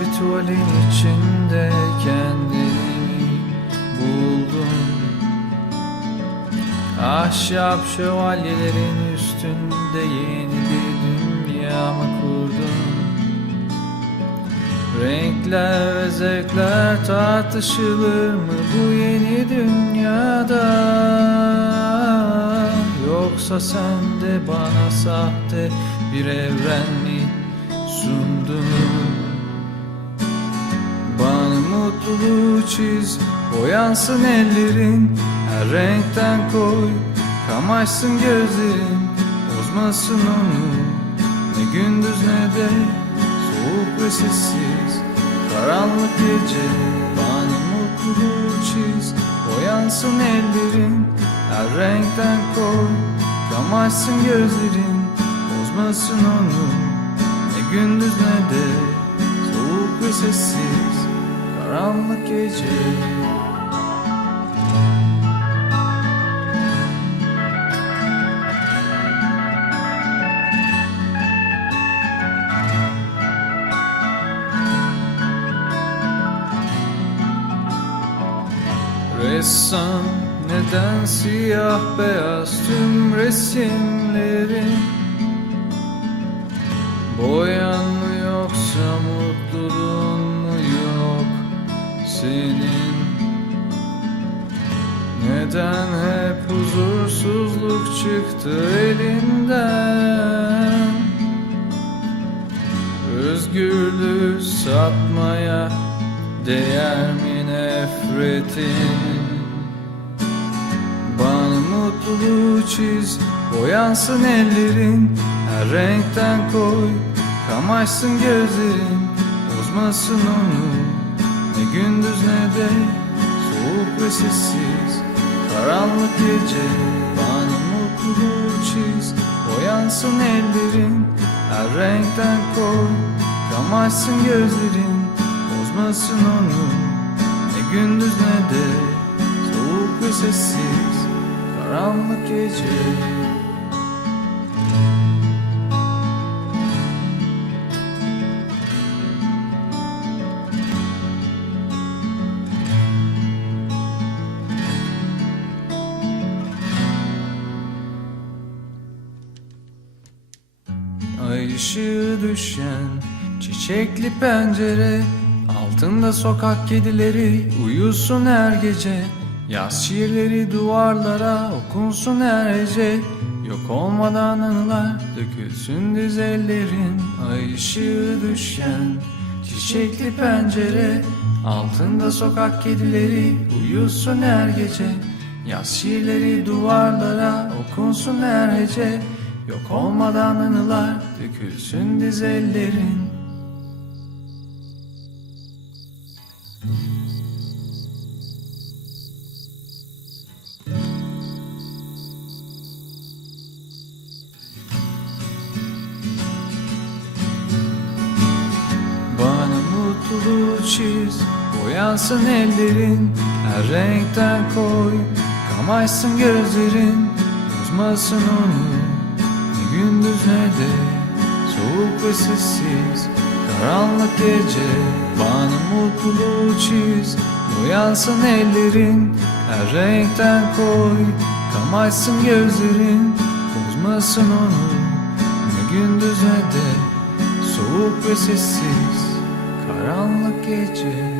Bir tuvalin içinde kendimi buldum. Ahşap şövalyelerin üstünde yeni bir dünya mı kurdum. Renkler ve zevkler tartışılır mı bu yeni dünyada? Yoksa sen de bana sahte bir evren mi sundun mutluluğu çiz. Boyansın ellerin Her renkten koy. Kamaşsın gözlerin Bozmasın onu. Ne gündüz ne de Soğuk ve sessiz. Karanlık gece Bana mutluluğu çiz. Boyansın ellerin Her renkten koy. Kamaşsın gözlerin Bozmasın onu. Ne gündüz ne de Soğuk ve sessiz Karanlık gece. Ressam neden siyah beyaz tüm resimlerin Boyan Neden hep huzursuzluk çıktı elinden. Özgürlüğü satmaya değer mi nefretin? Bana mutluluğu çiz Boyansın ellerin. Her renkten koy Kamaşsın gözlerin. Bozmasın onu Ne gündüz ne de Soğuk ve sessiz Karanlık gece Bana mutluluğu çiz. Boyansın ellerin Her renkten koy. Kamaşsın gözlerin Bozmasın onu. Ne gündüz ne de Soğuk ve sessiz. Karanlık gece Ay ışığı düşen çiçekli pencere Altında sokak kedileri uyusun her gece. Yaz şiirleri duvarlara okunsun her gece. Yok olmadan anılar dökülsün dizellerin Ay ışığı düşen çiçekli pencere Altında sokak kedileri uyusun her gece. Yaz şiirleri duvarlara okunsun her gece Yok olmadan anılar dökülsün dizellerin Bana mutluluğu çiz Boyansın ellerin. Her renkten koy Kamaşsın gözlerin. Bozmasın onu Ne gündüz ne de Soğuk ve sessiz Karanlık gece. Bana mutluluğu çiz. Boyansın ellerin Her renkten koy. Kamaşsın gözlerin Bozmasın onu. Ne gündüz ne de Soğuk ve sessiz Karanlık gece